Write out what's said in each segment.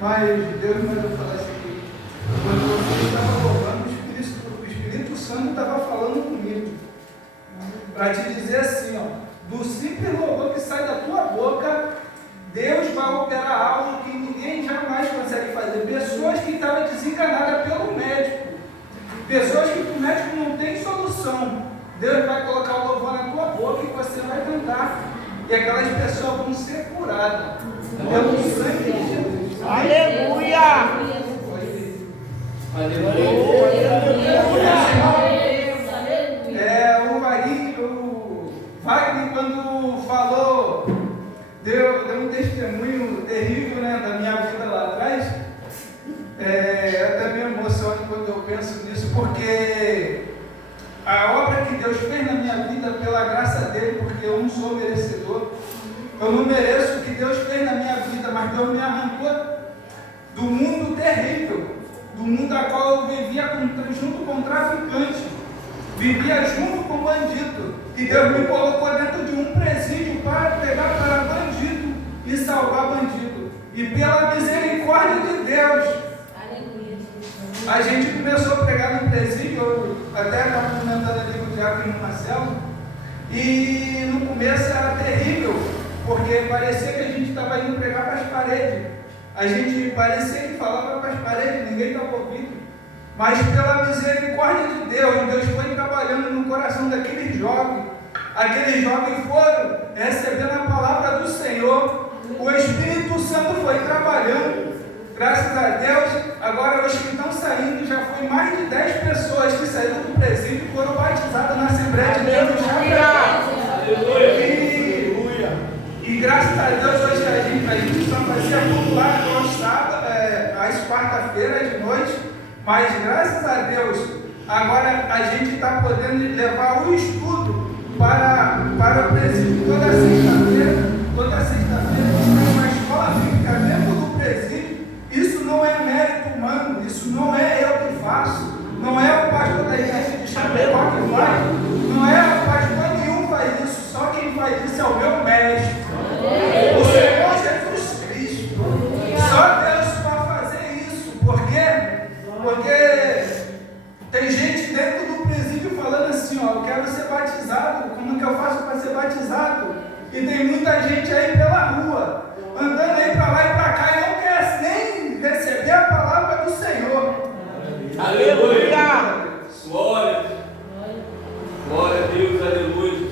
Mas Deus mandou falar isso aqui. Quando você estava louvando, o Espírito Santo estava falando comigo. Para te dizer assim, ó, do simples louvor que sai da tua boca, Deus vai operar algo que ninguém jamais consegue fazer. Pessoas que estavam desenganadas pelo médico. Pessoas que o médico não tem solução. Deus vai colocar o louvor na tua boca e você vai cantar. E aquelas pessoas vão ser curadas. Pelo sangue de Jesus. Aleluia! Aleluia! O Wagner, quando falou, deu um testemunho terrível, né, da minha vida lá atrás. Eu até me emociono quando eu penso nisso, porque a obra que Deus fez na minha vida, pela graça dele, porque eu não sou merecedor, eu não mereço o que Deus fez na minha vida, mas Deus me arrancou do mundo terrível, do mundo a qual eu vivia junto com traficante, vivia junto com bandido, e Deus me colocou dentro de um presídio para pegar para bandido e salvar bandido, e pela misericórdia de Deus, a gente começou a pregar no presídio. Eu até estava comentando ali com o Tiago e o Marcelo, e no começo era terrível, porque parecia que a gente estava indo pregar para as paredes. A gente parecia que falava para as paredes, ninguém estava ouvindo. Mas pela misericórdia de Deus foi trabalhando no coração daqueles jovens. Aqueles jovens foram recebendo a palavra do Senhor. O Espírito Santo foi trabalhando. Graças a Deus, agora os que estão saindo, já foi mais de 10 pessoas que saíram do presídio e foram batizadas na Assembleia de Deus. E graças a Deus, hoje a gente só fazia culto lá no sábado, às quarta-feiras de noite, mas graças a Deus, agora a gente está podendo levar o estudo para o presídio toda sexta-feira. Toda sexta-feira a gente tem uma escola bíblica dentro do presídio. Isso não é mérito humano, isso não é eu que faço, não é o pastor da igreja de Chapecó que faz, não é o pastor nenhum faz isso, só quem faz isso é o meu mestre. O Senhor Jesus Cristo. Só Deus pode fazer isso. Por quê? Porque tem gente dentro do presídio falando assim, eu quero ser batizado, como que eu faço para ser batizado? E tem muita gente aí pela rua, andando aí para lá e para cá, e não quer nem receber a palavra do Senhor. Aleluia! Glória! Glória a Deus, aleluia!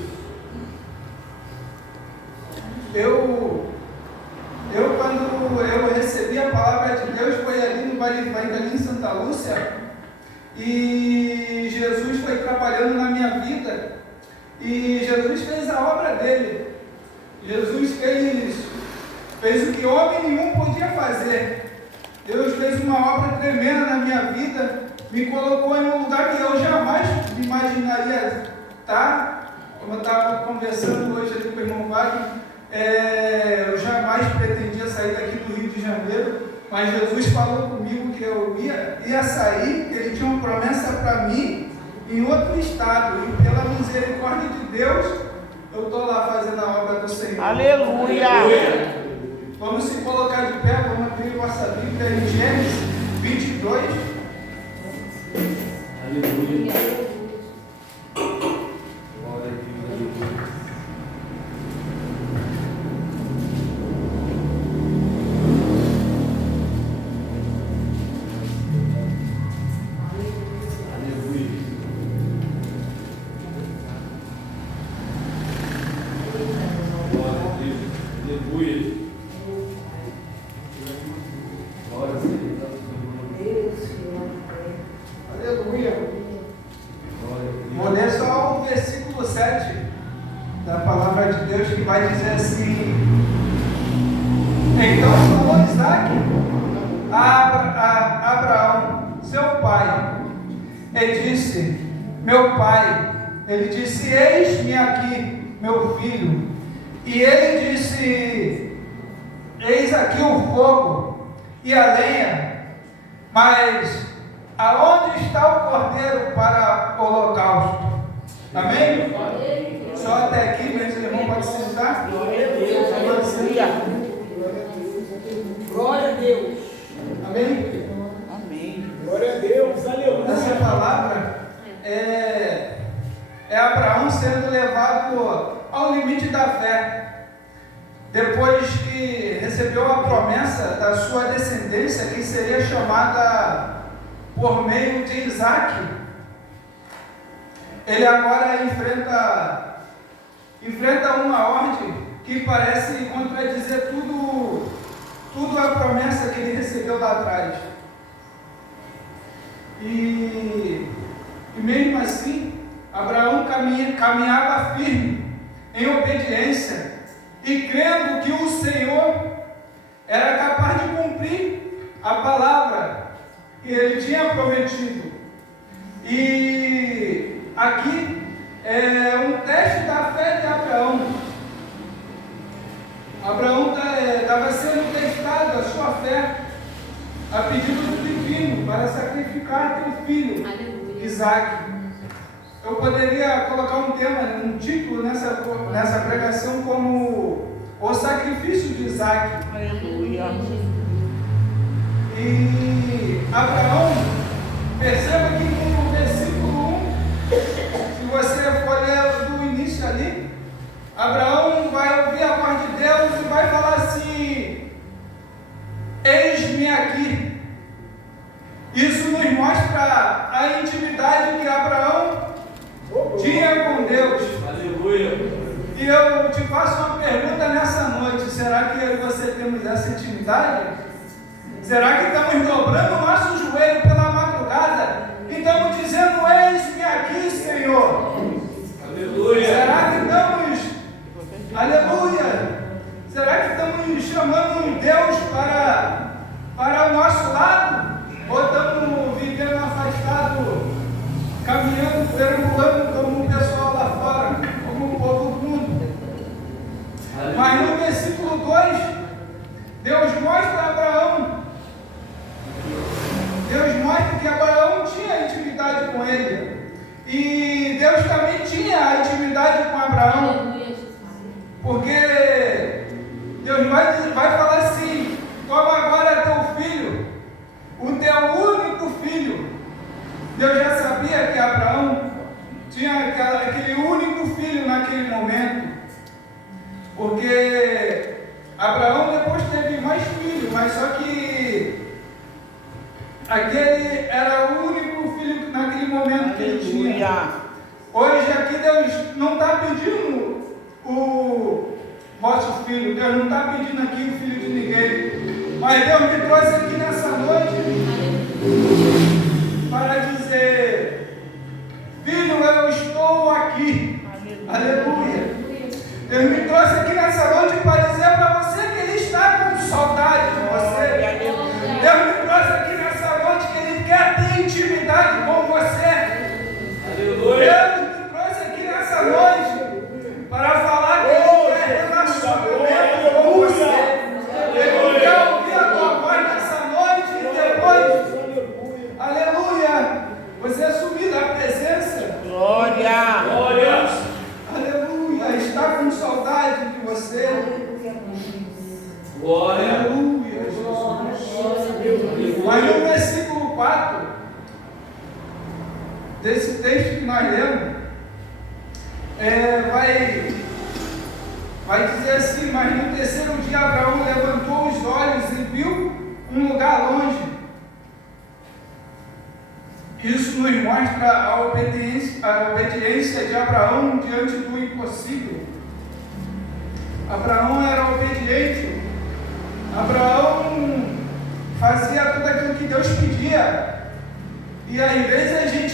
Quando eu recebi a palavra de Deus, foi ali no Vale ali em Santa Lúcia, e Jesus foi trabalhando na minha vida, e Jesus fez a obra dele. Jesus fez o que homem nenhum podia fazer. Deus fez uma obra tremenda na minha vida, me colocou em um lugar que eu jamais imaginaria estar. Como eu estava conversando hoje ali com o irmão Wagner, eu jamais pretendia sair daqui do Rio de Janeiro, mas Jesus falou comigo que eu ia sair, que Ele tinha uma promessa para mim em outro estado, e pela misericórdia de Deus, eu estou lá fazendo a obra do Senhor. Aleluia! Vamos se colocar de pé, vamos abrir nossa Bíblia em Gênesis 22. Aleluia! Vou ler só o versículo 7 da palavra de Deus, que vai dizer assim: então falou Isaac a Abraão meu pai. Ele disse: eis-me aqui, meu filho. E ele disse: eis aqui o fogo e a lenha, mas aonde está o cordeiro para o holocausto? Amém? Só até aqui, meus irmãos, pode se sentar? Glória a Deus. Amém? Amém. Glória a Deus. Aleluia. Essa palavra é Abraão sendo levado ao limite da fé. Depois que recebeu a promessa da sua descendência, que seria chamada por meio de Isaac, ele agora enfrenta uma ordem que parece contradizer tudo a promessa que ele recebeu lá atrás. E mesmo assim, Abraão caminhava firme, em obediência, e crendo que o Senhor era capaz de cumprir a palavra que ele tinha prometido. E aqui é um teste da fé de Abraão. Abraão estava sendo testado a sua fé, a pedido do divino, para sacrificar teu filho, Isaac. Eu poderia colocar um título nessa pregação como o sacrifício de Isaac. Aleluia. E Abraão, perceba que no versículo 1, se você for ler do início ali, Abraão vai ouvir a voz de Deus e vai falar assim: eis-me aqui. Isso nos mostra a intimidade que Abraão tinha com Deus. Aleluia. E eu te faço uma pergunta nessa noite: será que eu e você temos essa intimidade? Será que estamos dobrando o nosso joelho pela madrugada e estamos dizendo: eis-me aqui, Senhor? Aleluia. Será que estamos, aleluia, será que estamos chamando um Deus para o nosso lado? Ou estamos vivendo afastado, caminhando, perambulando como o pessoal lá fora, como o povo do mundo? Aleluia. Mas no versículo 2, Deus mostra a Abraão. Deus mostra que Abraão tinha intimidade com ele. E Deus também tinha a intimidade com Abraão. Porque Deus vai falar assim: toma agora teu filho, o teu único filho. Deus já sabia que Abraão tinha aquele único filho naquele momento. Porque Abraão depois teve mais filhos, mas só que aquele era o único filho naquele momento que ele tinha. Aleluia. Hoje aqui Deus não está pedindo o vosso filho, Deus não está pedindo aqui o filho de ninguém, mas Deus me trouxe aqui nessa noite para dizer: filho, eu estou aqui. Aleluia. Deus me trouxe aqui nessa noite para dizer para você que Ele está com saudade de você. Deus me trouxe aqui nessa noite que Ele quer ter intimidade com você. Aleluia. Deus me trouxe aqui nessa noite para falar que Ele quer relacionamento com você. Ele quer ouvir a tua voz nessa noite e depois, aleluia, você assumir da presença. Glória. Glória. Aleluia, está com saudade de você. Glória. Aleluia, Jesus. Mas no versículo 4 desse texto que nós lemos, vai dizer assim: mas no terceiro dia Abraão levantou os olhos e viu um lugar longe. Isso nos mostra a obediência de Abraão diante do impossível. Abraão era obediente. Abraão fazia tudo aquilo que Deus pedia. E às vezes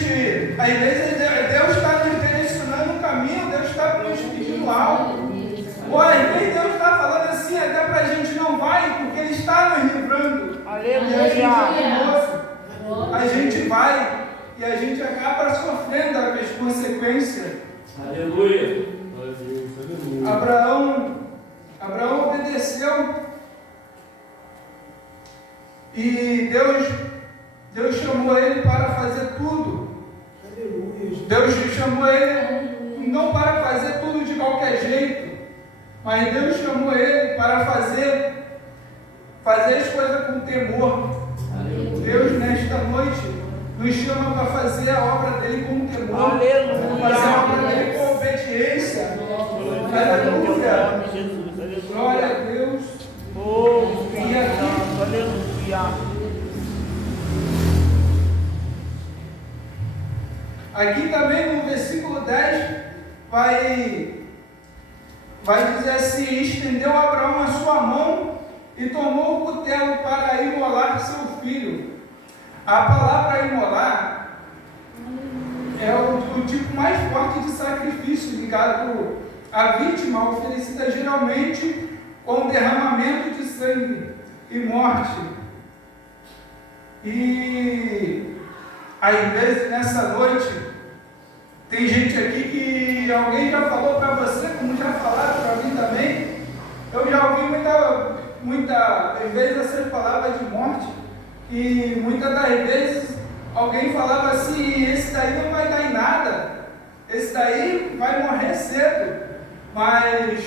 Deus está nos direcionando um caminho, Deus está nos pedindo algo. Ou às vezes Deus está falando assim até para a gente não vai, porque Ele está nos livrando. Aleluia. E a gente vai. e a gente acaba sofrendo as consequências. Aleluia. Abraão obedeceu e Deus chamou ele para fazer tudo. Deus chamou ele não para fazer tudo de qualquer jeito, mas Deus chamou ele para fazer as coisas com temor. Deus nesta noite nos chama para fazer a obra dele com temor. Aleluia. Fazer a obra dele com obediência. Aleluia. Glória a Deus. Oh, E aqui, aleluia. aqui também no versículo 10 vai dizer assim: estendeu Abraão a sua mão e tomou o cutelo para imolar seu filho. A palavra imolar é o tipo mais forte de sacrifício ligado à vítima oferecida geralmente com derramamento de sangue e morte. E às vezes nessa noite tem gente aqui que alguém já falou para você, como já falaram para mim também. Eu já ouvi muitas vezes essas palavras de morte, e muitas das vezes alguém falava assim: esse daí não vai dar em nada, esse daí vai morrer cedo. Mas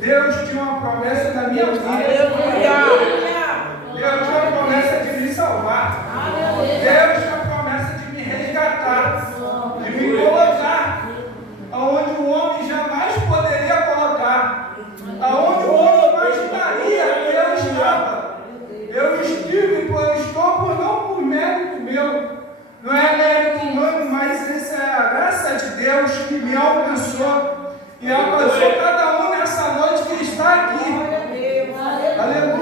Deus tinha uma promessa na minha vida. Deus tinha uma promessa de me salvar. Deus tinha uma promessa de me resgatar, de me colocar aonde o homem jamais poderia colocar, aonde o homem imaginaria que eu estava. Eu estive, eu estou não por mérito meu, não é mérito humano, mas essa é a graça de Deus que me alcançou e alcançou cada um nessa noite que está aqui. Aleluia.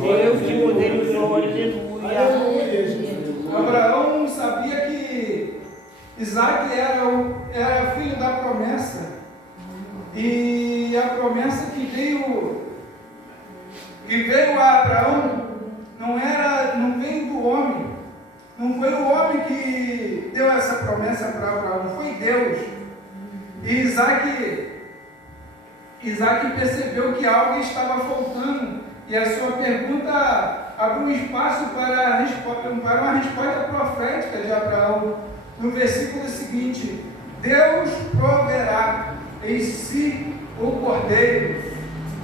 Deus te modelo, aleluia. Abraão sabia que Isaac era filho da promessa, e a promessa que veio a Abraão não veio do homem, não foi o homem que deu essa promessa para Abraão, foi Deus. E Isaac percebeu que algo estava faltando, e a sua pergunta abre um espaço para uma resposta profética de Abraão. No versículo seguinte: Deus proverá em si o cordeiro.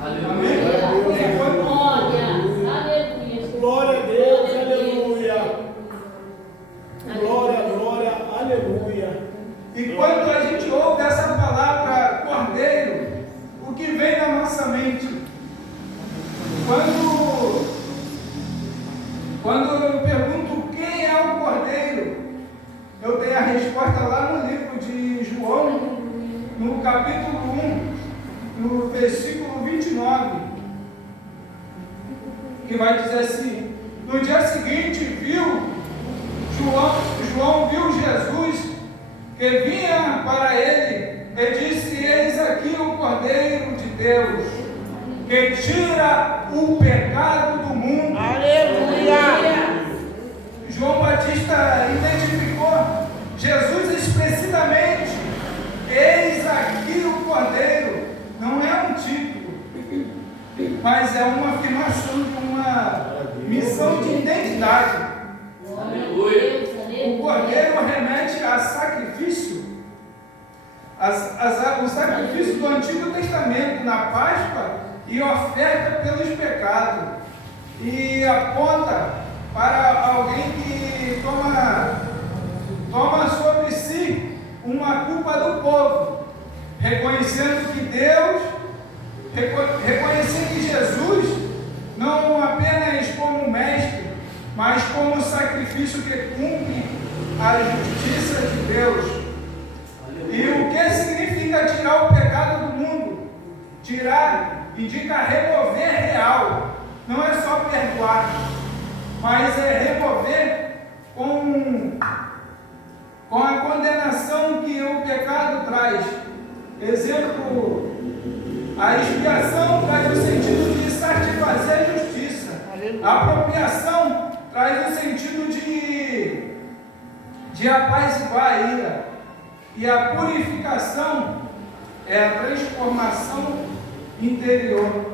Amém? Glória a Deus, aleluia. Glória, aleluia. E quando a gente ouve essa palavra cordeiro, o que vem na nossa mente? Quando eu pergunto quem é o cordeiro, eu tenho a resposta lá no livro de João, no capítulo 1, no versículo 29, que vai dizer assim: no dia seguinte João viu Jesus que vinha para ele e disse: eis aqui o Cordeiro de Deus, que tira o pecado do mundo. Aleluia. João Batista identificou Jesus explicitamente: eis aqui o Cordeiro. Não é um título, mas é uma afirmação de uma missão de identidade. Aleluia. O Cordeiro remete a sacrifício. O sacrifício do Antigo Testamento na Páscoa e oferta pelos pecados, e aponta para alguém que toma sobre si uma culpa do povo, reconhecendo que Jesus, não apenas como mestre, mas como sacrifício que cumpre a justiça de Deus. E o que significa tirar o pecado do mundo? Tirar indica remover real, não é só perdoar, mas é remover com a condenação que o pecado traz. Exemplo, a expiação traz o sentido de satisfazer a justiça. A apropriação traz o sentido de apaziguar a ira. E a purificação é a transformação interior.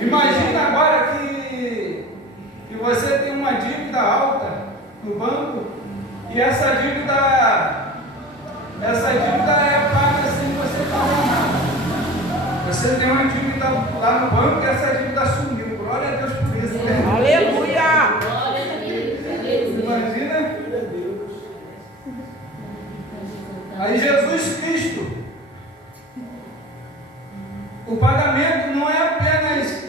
Imagina agora que você tem uma dívida alta no banco e essa dívida é paga sem você pagar nada. Você tem uma dívida lá no banco e essa dívida sumiu. Glória a Deus por isso. Né? Aleluia! Imagina. Aí Jesus Cristo, o pagamento não é apenas,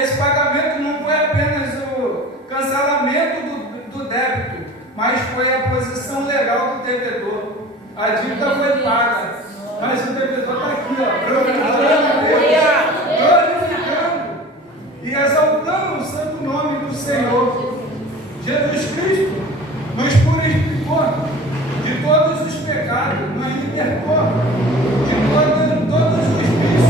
esse pagamento não foi apenas o cancelamento do débito, mas foi a posição legal do devedor. A dívida foi paga, mas o devedor está aqui, ó, glorificando a Deus, glorificando e exaltando o santo nome do Senhor. Jesus Cristo nos purificou de todos os pecados, nos libertou de todos os vícios.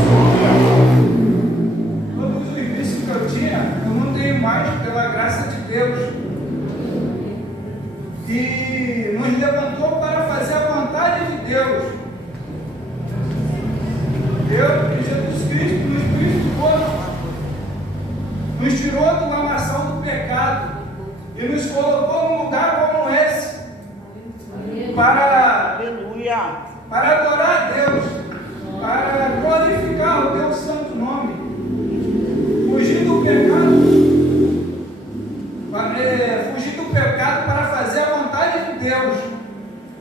Todos os vícios que eu tinha, eu não tenho mais, pela graça de Deus. E nos levantou para fazer a vontade de Deus. Jesus Cristo nos purificou, nos tirou do lamaçal do pecado e nos colocou num lugar como esse para adorar a Deus, para glorificar o teu santo nome, fugir do pecado para fazer a vontade de Deus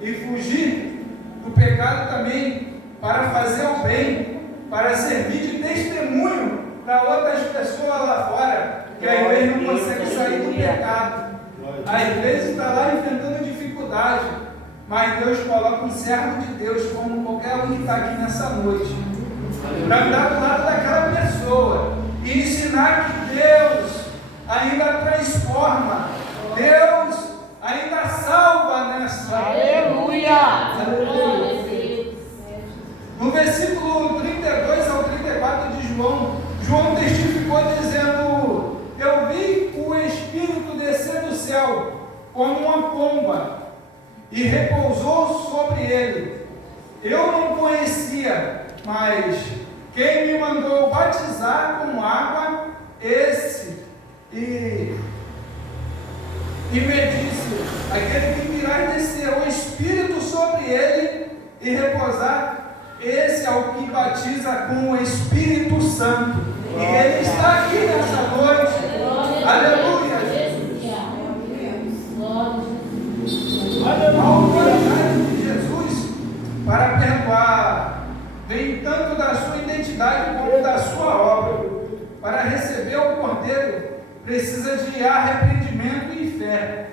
e fugir do pecado também para fazer o bem, para servir de testemunho para outras pessoas lá fora que às vezes não conseguem sair do pecado, às vezes está lá enfrentando dificuldade. Mas Deus coloca um servo de Deus, como qualquer um que está aqui nessa noite, para andar do lado daquela pessoa e ensinar que Deus ainda transforma, Deus ainda salva nessa. Aleluia! No versículo 32 ao 34 de João testificou dizendo: eu vi o Espírito descer do céu como uma pomba e repousou sobre ele. Eu não conhecia, mas quem me mandou batizar com água, esse, e me disse: aquele que virá descer o Espírito sobre ele e repousar, esse é o que batiza com o Espírito Santo. E ele está aqui nessa noite. Aleluia. A autoridade de Jesus para perdoar vem tanto da sua identidade como da sua obra. Para receber o Cordeiro, precisa de arrependimento e fé.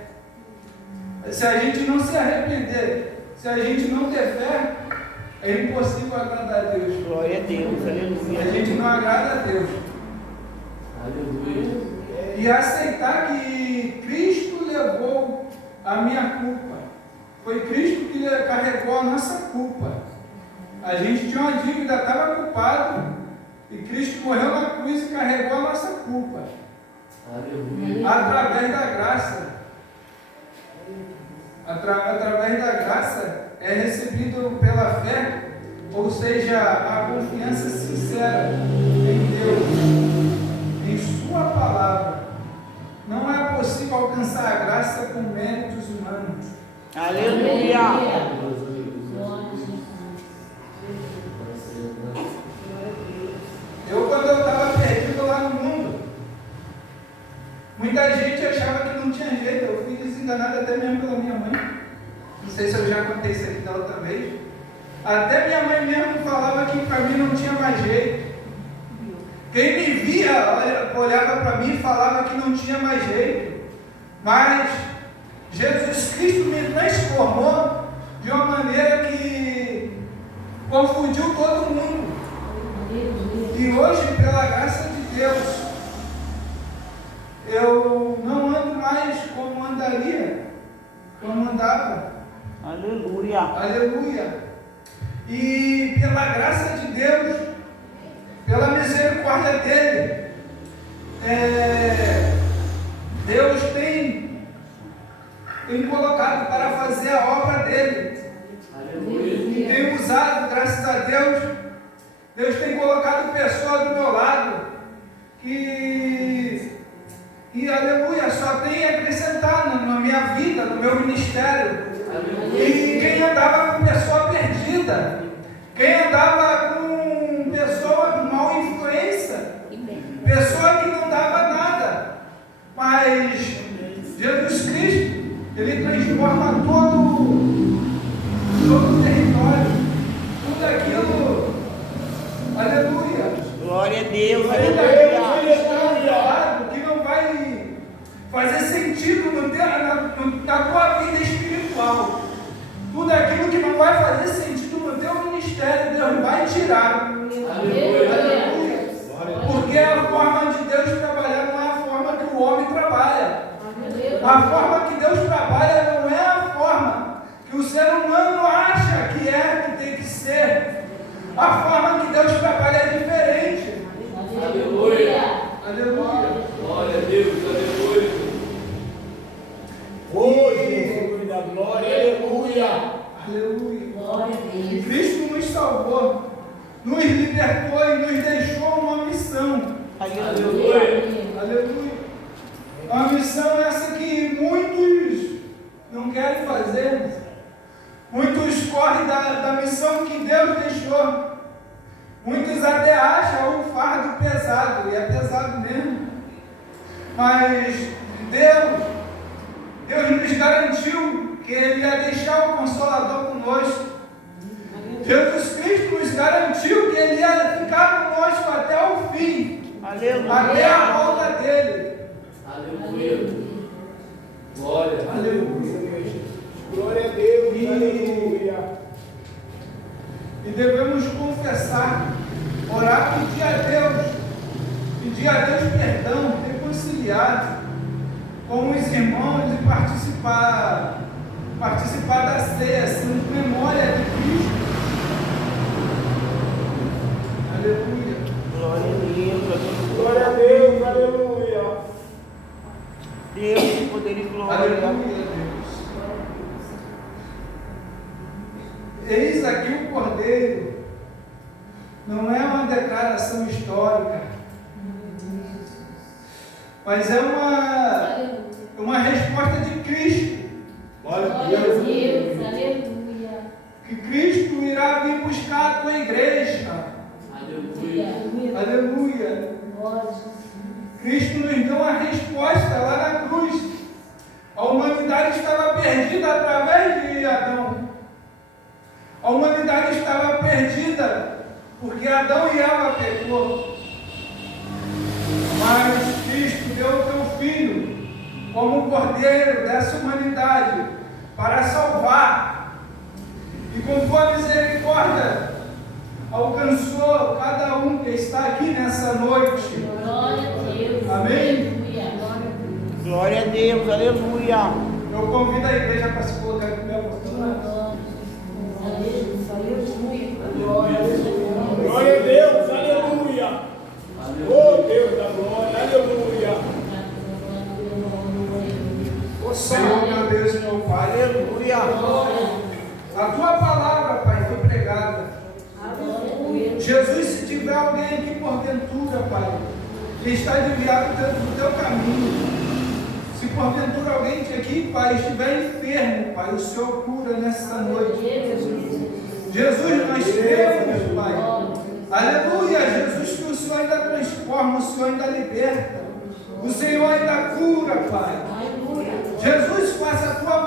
Se a gente não se arrepender, se a gente não ter fé, é impossível agradar a Deus. Glória a Deus, aleluia. A gente não agrada a Deus. Aleluia. E aceitar que Cristo levou a minha culpa. Foi Cristo que carregou a nossa culpa. A gente tinha uma dívida, estava culpado, e Cristo morreu na cruz e carregou a nossa culpa. Aleluia. Através da graça. Através da graça é recebido pela fé, ou seja, a confiança sincera em Deus, em sua palavra. Não é possível alcançar a graça com méritos humanos. Aleluia! Quando eu estava perdido lá no mundo, muita gente achava que não tinha jeito. Eu fui desenganado até mesmo pela minha mãe. Não sei se eu já contei isso aqui da outra vez. Até minha mãe mesmo falava que para mim não tinha mais jeito. Quem me via olhava para mim e falava que não tinha mais jeito. Mas Jesus Cristo me transformou de uma maneira que confundiu todo mundo. E hoje, pela graça de Deus, eu não ando mais como andaria, como andava. Aleluia! Aleluia! E pela graça de Deus, pela misericórdia dele, ministério. E quem andava com pessoa perdida, quem andava com pessoa com mal influência, pessoa que não dava nada, mas Jesus Cristo, Ele transforma todo o território, tudo aquilo, aleluia. Glória a Deus, Tudo aquilo que aleluia. está ligado, que não vai fazer sentido na tua vida espiritual. Tudo aquilo que não vai fazer sentido no teu ministério, Deus vai tirar. Aleluia. Porque a forma de Deus trabalhar não é a forma que o homem trabalha. A forma que Deus trabalha não é a forma que o ser humano acha que é, que tem que ser. A forma que Deus trabalha é diferente. Aleluia. Aleluia. Glória a Deus, aleluia. Hoje, da glória, aleluia. Aleluia. E Cristo nos salvou, nos libertou e nos deixou uma missão. Aleluia. Aleluia. Uma missão essa que muitos não querem fazer. Muitos correm da missão que Deus deixou. Muitos até acham o fardo pesado, e é pesado mesmo. Mas Deus nos garantiu que Ele ia deixar o Consolador conosco. Jesus Cristo nos garantiu que Ele ia ficar conosco até o fim, Aleluia. até a volta dele. Aleluia. Glória. Aleluia. Glória a Deus, aleluia. E devemos confessar, orar, pedir a Deus perdão, reconciliar com os irmãos e participar da ceia, sendo memória de Cristo. Aleluia. Glória a Deus, Glória a Deus, aleluia. Deus, poder e glória. Aleluia, Deus. Eis aqui o Cordeiro. Não é uma declaração histórica, mas é uma resposta de Cristo. Glória a Glória a Deus. Deus, aleluia. Que Cristo irá vir buscar a tua igreja. Aleluia. Aleluia. Glória a Jesus. Cristo nos deu uma resposta lá na cruz. A humanidade estava perdida através de Adão. A humanidade estava perdida porque Adão e Eva pecou. Mas Cristo deu o teu Filho como cordeiro dessa humanidade para salvar. E com tua misericórdia alcançou cada um que está aqui nessa noite. Glória a Deus. Amém? Aleluia. Glória a Deus, aleluia. Eu convido a igreja para se colocar de pé, por favor. Glória a Deus, aleluia. Oh Deus da glória, aleluia. Ó Senhor, meu Deus e meu Pai, Aleluia. a tua palavra, Pai, foi pregada. Jesus, se tiver alguém aqui porventura, Pai, que está desviado do teu caminho, se porventura alguém aqui, Pai, estiver enfermo, Pai, o Senhor cura nessa noite. Jesus, nós cremos, Pai. Aleluia, Jesus, que o Senhor ainda transforma, o Senhor ainda liberta, o Senhor ainda cura, Pai. Jesus, faça a tua